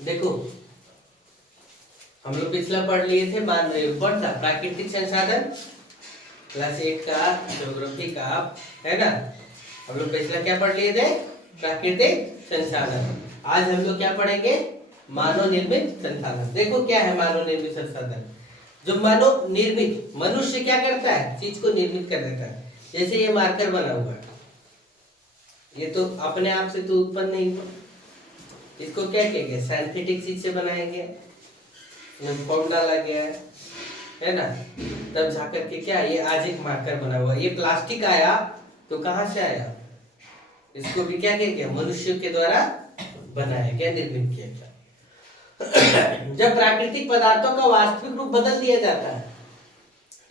देखो हम लोग पिछला पढ़ लिए थे कौन सा प्राकृतिक संसाधन, क्लास 8 का ज्योग्राफी का, है ना। हम लोग पिछला क्या पढ़ लिए थे, प्राकृतिक संसाधन। आज हम लोग क्या पढ़ेंगे, मानव निर्मित संसाधन। देखो क्या है मानव निर्मित संसाधन। जो मानव निर्मित, मनुष्य क्या करता है, चीज को निर्मित कर देता है। जैसे ये मार्कर बना हुआ है, ये तो अपने आप से तो उत्पन्न नहीं हुआ, इसको क्या कहेंगे, सिंथेटिक चीज से बनाएंगे, फॉर्म डाला गया है ना। तब जाकर के क्या, ये आज एक मार्कर बना हुआ। ये प्लास्टिक आया तो कहां से आया, इसको भी क्या कहेंगे, मनुष्य के द्वारा बनाया गया, निर्मित किया गया। जब प्राकृतिक पदार्थों का वास्तविक रूप बदल दिया जाता है,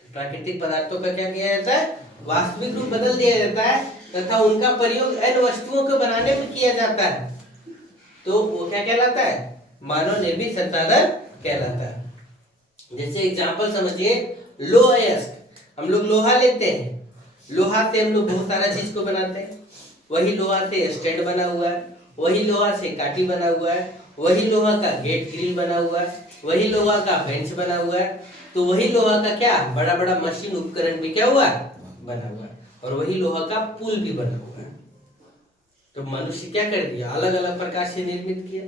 प्राकृतिक पदार्थों का क्या किया जाता है, वास्तविक रूप बदल दिया जाता है तथा उनका प्रयोग अन्य वस्तुओं को बनाने में किया जाता है, तो वो क्या कहलाता है, मानव निर्मित संसाधन कहलाता है। जैसे एग्जांपल समझिए, लोह अयस्क, हम लोग लोहा लेते हैं, लोहा से हम लोग बहुत सारा चीज को बनाते हैं। वही लोहा से स्टैंड बना हुआ है, वही लोहा से काठी बना हुआ है, वही लोहा का गेट ग्रिल बना हुआ है, वही लोहा का बेंच बना हुआ है। तो वही लोहा का क्या बड़ा बड़ा मशीन उपकरण भी क्या हुआ, बना हुआ है, और वही लोहा का पुल भी बना हुआ है। तो मनुष्य क्या कर दिया, अलग अलग प्रकार से निर्मित किया,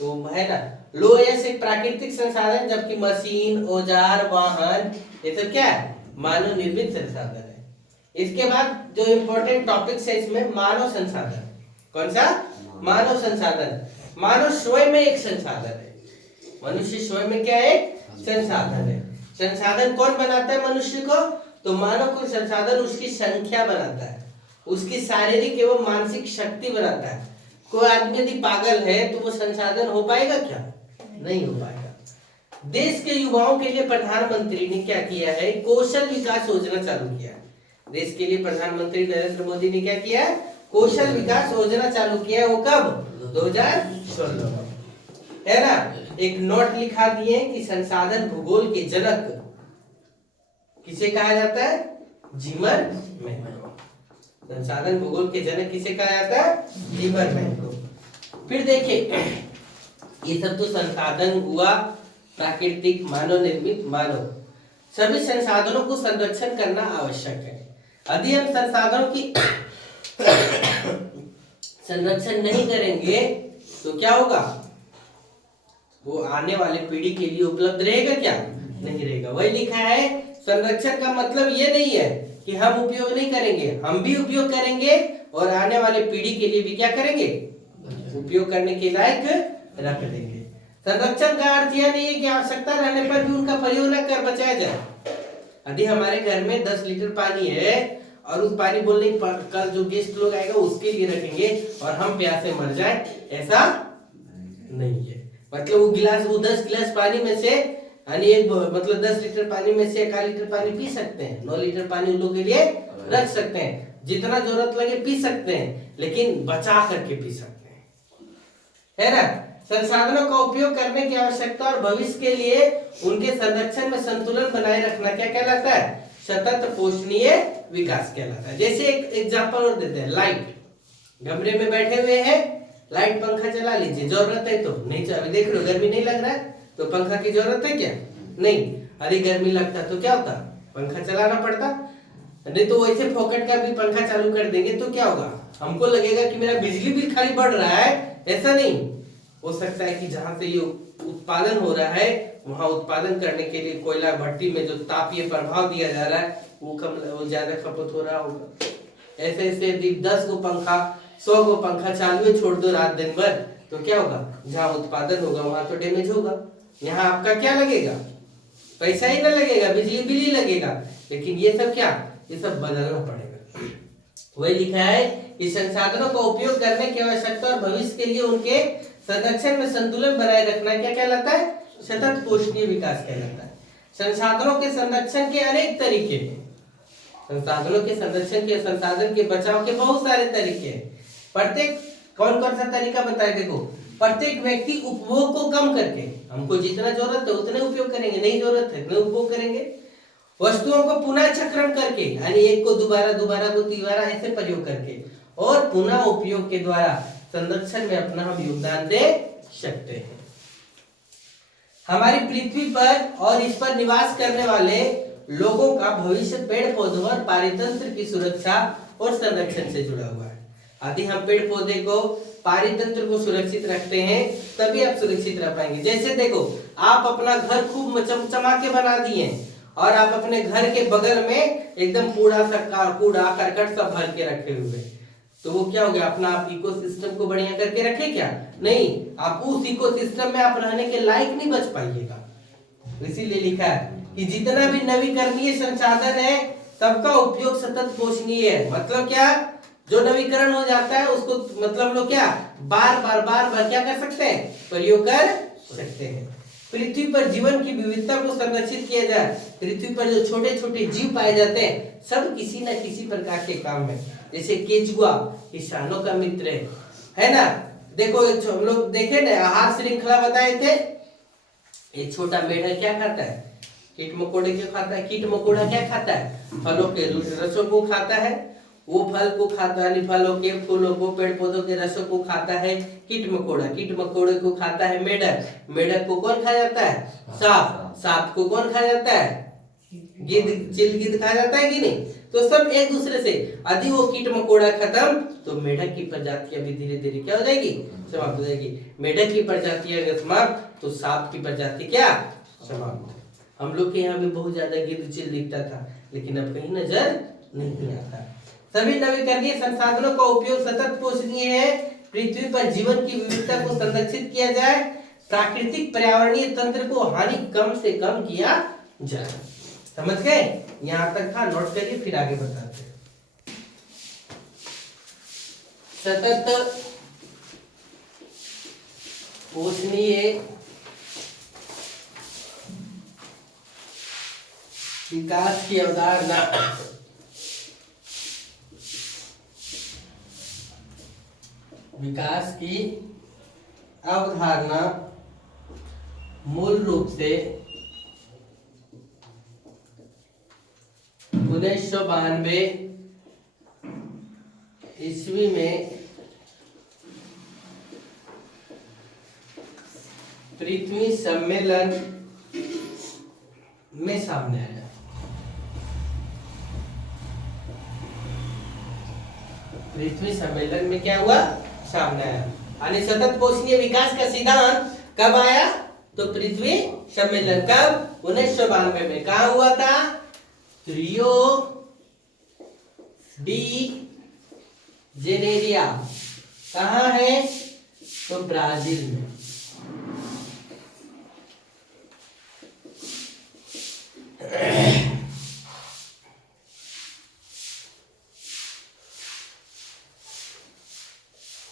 तो है ना। लोह एक प्राकृतिक संसाधन, जबकि मशीन, औजार, वाहन, ये सब क्या है, मानव निर्मित संसाधन है। इसके बाद जो इम्पोर्टेंट टॉपिक्स है इसमें, मानव संसाधन। कौन सा, मानव संसाधन। मानव स्वयं में एक संसाधन है, मनुष्य स्वयं में क्या है, संसाधन है। संसाधन कौन बनाता है मनुष्य को, तो मानव को संसाधन उसकी संख्या बनाता है, उसकी शारीरिक एवं मानसिक शक्ति बनाता है। कोई आदमी यदि पागल है तो वो संसाधन हो पाएगा क्या, नहीं हो पाएगा। देश के युवाओं के लिए प्रधानमंत्री ने क्या किया है, कौशल विकास योजना चालू किया है। देश के लिए प्रधानमंत्री नरेंद्र मोदी ने क्या किया है, कौशल विकास योजना चालू किया है। वो कब, 2016 है ना। एक नोट लिखा दिए कि संसाधन भूगोल के जनक किसे कहा जाता है, जिमर मैन को। संसाधन भूगोल के जनक किसे कहा जाता है, जिमर मैन को। फिर देखिए, ये सब तो संसाधन हुआ, प्राकृतिक, मानव निर्मित, मानव। सभी संसाधनों को संरक्षण करना आवश्यक है। यदि हम संसाधनों की संरक्षण नहीं करेंगे तो क्या होगा, वो आने वाले पीढ़ी के लिए उपलब्ध रहेगा क्या, नहीं रहेगा। वही लिखा है, संरक्षण का मतलब ये नहीं है कि हम उपयोग नहीं करेंगे, हम भी उपयोग करेंगे और आने वाले पीढ़ी के लिए भी क्या करेंगे, उपयोग करने के लायक रख देंगे। संरक्षण का अर्थ यह नहीं है कि आवश्यकता रहने पर भी उनका प्रयोग न कर बचाया जाए। यदि हमारे घर में 10 लीटर पानी है और उस पानी बोलने पर कल जो गेस्ट लोग आएगा उसके लिए रखेंगे और हम प्यासे मर जाए, ऐसा नहीं है। मतलब वो गिलास, वो 10 गिलास पानी में से यानी एक मतलब 10 लीटर पानी में से 1 लीटर पानी पी सकते हैं, 9 लीटर पानी उन लोगों के लिए रख सकते हैं, जितना जरूरत लगे पी सकते हैं, लेकिन बचा करके पी सकते हैं, है ना। संसाधनों का उपयोग करने की आवश्यकता और भविष्य के लिए उनके संरक्षण में संतुलन बनाए रखना क्या कहलाता है, सतत पोषणीय विकास कहलाता है। जैसे एक एग्जांपल और देते हैं, लाइट, कमरे में बैठे हुए हैं, लाइट पंखा चला लीजिए, जरूरत है तो, नहीं अभी देख लो गर्मी नहीं लग रहा है तो पंखा की जरूरत है क्या, नहीं। अरे गर्मी लगता तो क्या होता, पंखा चलाना पड़ता, नहीं तो वैसे फोकट का भी पंखा चालू कर देंगे तो क्या होगा, हमको लगेगा कि मेरा बिजली बिल खाली बढ़ रहा है, ऐसा नहीं हो सकता है कि जहां से ये उत्पादन हो रहा है वहां उत्पादन करने के लिए कोयला भट्टी में जो तापीय प्रभाव दिया जा रहा है वो कम, वो ज्यादा खपत हो रहा होगा। ऐसे ऐसे यदि 10 गो पंखा 100 गो पंखा चालू छोड़ दो रात दिन भर तो क्या होगा, जहाँ उत्पादन होगा वहां तो डैमेज होगा। यहाँ आपका क्या लगेगा, पैसा ही ना लगेगा, बिजली बिल ही लगेगा, लेकिन ये सब क्या, ये सब बदलना पड़ेगा। वही लिखा है कि संसाधनों का उपयोग करने की आवश्यकता और भविष्य के लिए उनके संरक्षण में संतुलन बनाए रखना क्या कहलाता है, सतत पोषणीय विकास कहलाता है। संसाधनों के संरक्षण के अनेक तरीके हैं, संसाधनों के संरक्षण के, संसाधन के बचाव के बहुत सारे तरीके हैं। प्रत्येक, कौन कौन सा तरीका बताए, देखो, प्रत्येक व्यक्ति उपभोग को कम करके, हमको जितना जरूरत है उतने उपयोग करेंगे, नहीं जरूरत है उतने उपभोग करेंगे। वस्तुओं को पुनः चक्रण करके, यानी एक को दोबारा, दोबारा को तीबारा ऐसे प्रयोग करके, और पुनः उपयोग के द्वारा संरक्षण में अपना हम योगदान दे सकते हैं। हमारी पृथ्वी पर और इस पर निवास करने वाले लोगों का भविष्य पेड़ पौधों और पारितंत्र की सुरक्षा और संरक्षण से जुड़ा हुआ है। यदि हम पेड़ पौधे को पारितंत्र को सुरक्षित रखते हैं तभी आप सुरक्षित रह पाएंगे। जैसे देखो, आप अपना घर खूब चमचमा के बना दिए और आप अपने घर के बगल में एकदम कूड़ा करकट सब भर के रखे हुए, तो वो क्या हो गया, अपना आप इकोसिस्टम को बढ़िया करके रखे क्या? नहीं, आप उस इकोसिस्टम में आप रहने के लायक नहीं बच पाइएगा। इसीलिए लिखा है कि जितना भी नवीकरणीय संसाधन है सबका उपयोग सतत पोषणीय है। मतलब क्या, जो नवीकरण हो जाता है उसको मतलब लोग क्या बार बार क्या कर सकते हैं, प्रयोग कर सकते हैं। पृथ्वी पर जीवन की विविधता को संरक्षित किया जाए। पृथ्वी पर जो छोटे छोटे जीव पाए जाते हैं सब किसी न किसी प्रकार के काम में, जैसे केचुआ किसानों का मित्र है ना। देखो हम लोग देखे ना, आहार श्रृंखला बताए थे, ये छोटा मेढक क्या खाता है, कीट मकोड़े क्यों खाता है? कीट मकोड़ा क्या खाता है? फलों के रसों को खाता है। वो फल को खाता है, फलों के फूलों को पेड़ पौधों के रसों को खाता है कीट मकोड़ा। कीट मकोड़े को खाता है मेढक। मेढक को कौन खा जाता है? सांप। सांप को कौन खा जाता है? गिद्ध। गिद्ध खा जाता है कि नहीं? तो सब एक दूसरे से, यदि वो कीट मकोड़ा खत्म तो मेढक की प्रजातियां भी धीरे धीरे क्या हो जाएगी, समाप्त हो जाएगी। मेढक की प्रजातियां अगर समाप्त तो सांप की प्रजाति क्या समाप्त। हम लोग के यहाँ भी बहुत ज्यादा गिद्ध चील दिखता था, लेकिन अब कहीं नजर नहीं आता। सभी नवीकरणीय संसाधनों का उपयोग सतत पोषणीय है। पृथ्वी पर जीवन की विविधता को संरक्षित किया जाए। प्राकृतिक पर्यावरणीय तंत्र को हानि कम से कम किया जाए। समझ गए? यहाँ तक था, नोट करिए फिर आगे बताते हैं। सतत पोषणीय विकास की अवधारणा मूल रूप से 1992 ईस्वी में पृथ्वी सम्मेलन में सामने आया। पृथ्वी सम्मेलन में क्या हुआ? सामने आया। यानी सतत पोषणीय विकास का सिद्धांत कब आया? तो पृथ्वी सम्मेलन कब? 1992 में। कहा हुआ था? Rio de Janeiro. कहाँ है? तो ब्राजील में।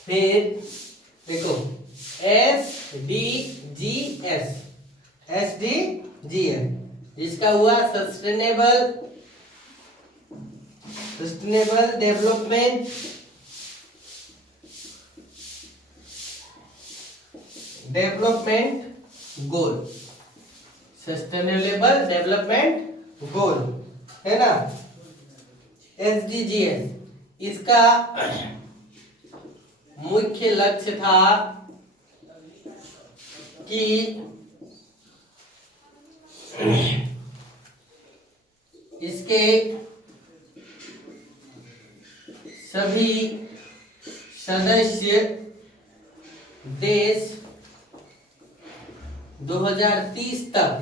फिर देखो SDGs जिसका हुआ sustainable development goal. Sustainable development goal है ना, SDGs। इसका मुख्य लक्ष्य था कि इसके सभी सदस्य देश 2030 तक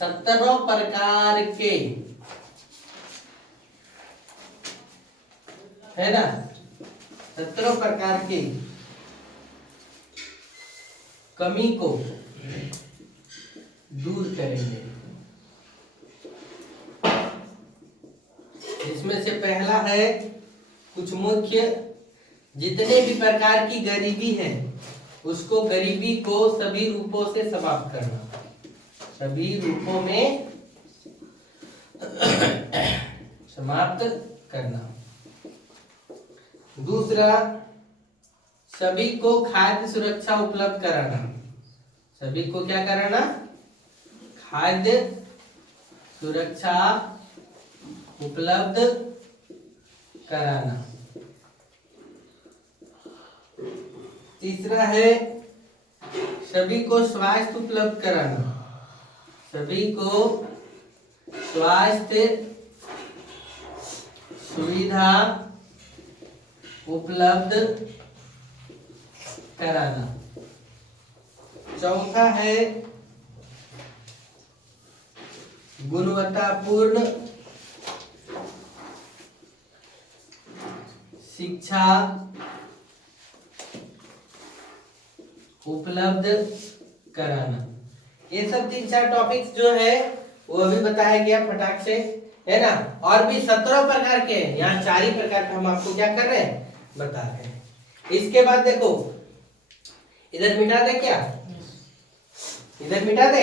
17 प्रकार के, है ना, 17 प्रकार की कमी को दूर करेंगे। इसमें से पहला है कुछ मुख्य, जितने भी प्रकार की गरीबी है उसको, गरीबी को सभी रूपों से समाप्त करना, सभी रूपों में समाप्त करना। दूसरा, सभी को खाद्य सुरक्षा उपलब्ध कराना। सभी को क्या कराना? खाद्य सुरक्षा उपलब्ध कराना। तीसरा है सभी को स्वास्थ्य उपलब्ध कराना, सभी को स्वास्थ्य सुविधा उपलब्ध कराना। चौथा है गुणवत्तापूर्ण शिक्षा उपलब्ध कराना। ये सब 3-4 टॉपिक्स जो है वो अभी बताया गया फटाक से, है ना। और भी 17 प्रकार के हैं, यहाँ 4 ही प्रकार का हम आपको क्या कर रहे हैं, बता रहे हैं। इसके बाद देखो इधर मिटा दे, क्या इधर मिटा दे।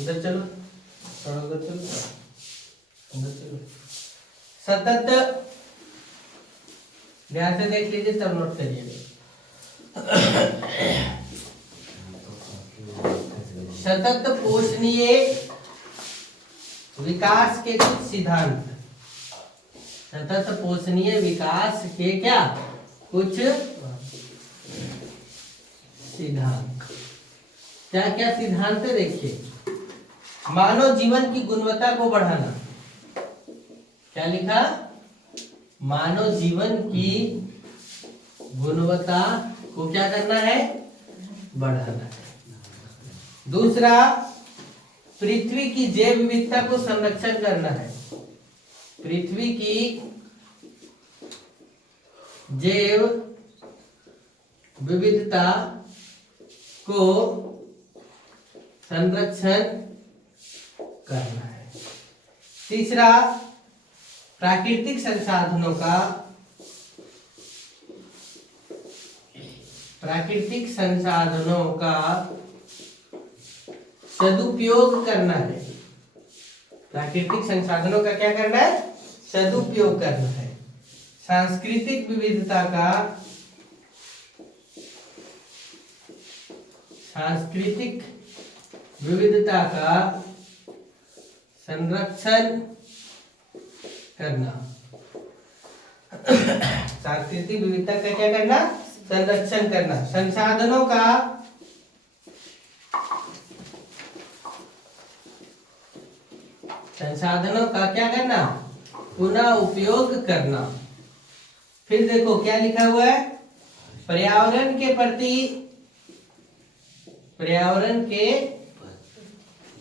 इधर चलो, थोड़ा उधर चलो, उधर चलो। सतत ध्यान से देख लीजिए तब नोट करिए। सतत पोषणीय विकास के कुछ सिद्धांत, सतत पोषणीय विकास के क्या कुछ सिद्धांत। क्या क्या सिद्धांत है देखिए। मानव जीवन की गुणवत्ता को बढ़ाना, क्या लिखा, मानव जीवन की गुणवत्ता को क्या करना है, बढ़ाना है। दूसरा, पृथ्वी की जैव विविधता को संरक्षण करना है, पृथ्वी की जैव विविधता को संरक्षण करना है। तीसरा, प्राकृतिक संसाधनों का सदुपयोग करना है, प्राकृतिक संसाधनों का क्या करना है, सदुपयोग करना है। सांस्कृतिक विविधता का संरक्षण करना, सांस्कृतिक विविधता का क्या करना, संरक्षण करना। संसाधनों का क्या करना, पुनः उपयोग करना। फिर देखो क्या लिखा हुआ है, पर्यावरण के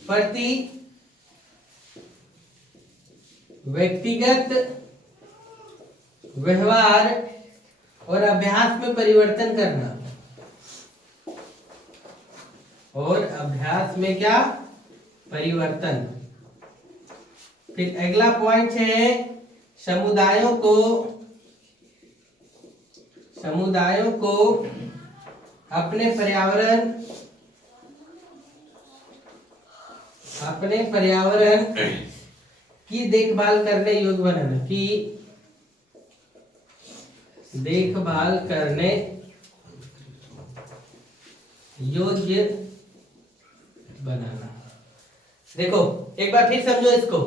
प्रति व्यक्तिगत व्यवहार और अभ्यास में परिवर्तन करना, और अभ्यास में क्या परिवर्तन। फिर अगला पॉइंट है समुदायों को अपने पर्यावरण की देखभाल करने योग्य बनाना, देखो एक बार फिर समझो इसको।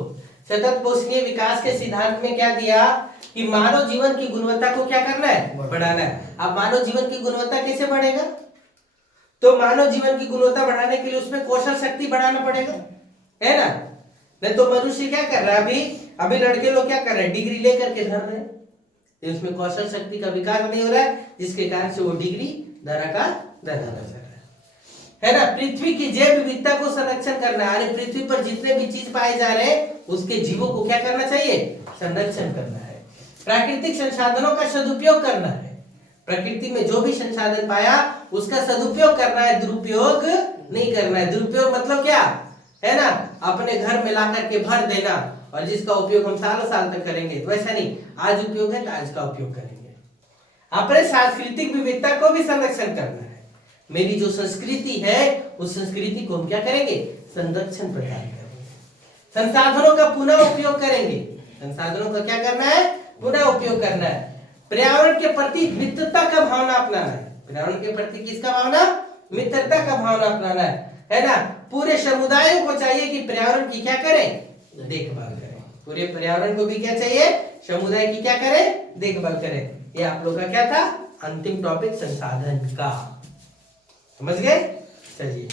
सतत पोषणीय विकास के सिद्धांत में क्या दिया कि मानव जीवन की गुणवत्ता को क्या करना है, बढ़ाना है। अब मानव जीवन की गुणवत्ता कैसे बढ़ेगा, तो मानव जीवन की गुणवत्ता बढ़ाने के लिए उसमें कौशल शक्ति बढ़ाना पड़ेगा, है ना। नहीं तो मनुष्य क्या कर रहा है, अभी लड़के लोग क्या कर रहे हैं, डिग्री लेकर के धर रहे हैं, उसमें कौशल शक्ति का विकास नहीं हो रहा है, जिसके कारण से वो डिग्री धरा है ना। पृथ्वी की जैव विविधता को संरक्षण करना है, यानी पृथ्वी पर जितने भी चीज पाए जा रहे हैं उसके जीवों को क्या करना चाहिए, संरक्षण करना है। प्राकृतिक संसाधनों का सदुपयोग करना है, प्रकृति में जो भी संसाधन पाया उसका सदुपयोग करना है, दुरुपयोग नहीं करना है। दुरुपयोग मतलब क्या है ना, अपने घर में ला करके भर देना और जिसका उपयोग हम सालों साल तक करेंगे, तो वैसा नहीं, आज उपयोग है तो आज का उपयोग करेंगे। अपने सांस्कृतिक विविधता को भी संरक्षण करना है, मेरी जो संस्कृति है उस संस्कृति को हम क्या करेंगे, संरक्षण प्रदान करेंगे। संसाधनों का पुनः उपयोग करेंगे, संसाधनों का क्या करना है, पुनः उपयोग करना है। पर्यावरण के प्रति मित्रता का भावना अपनाना है, पर्यावरण के प्रति किसका भावना, मित्रता का भावना अपनाना है ना। पूरे समुदायों को चाहिए कि पर्यावरण की क्या करें, देखभाल करें। पूरे पर्यावरण को भी क्या चाहिए, समुदाय की क्या करे, देखभाल करे। ये आप लोग का क्या था, अंतिम टॉपिक संसाधन का। समझ गए? चलिए।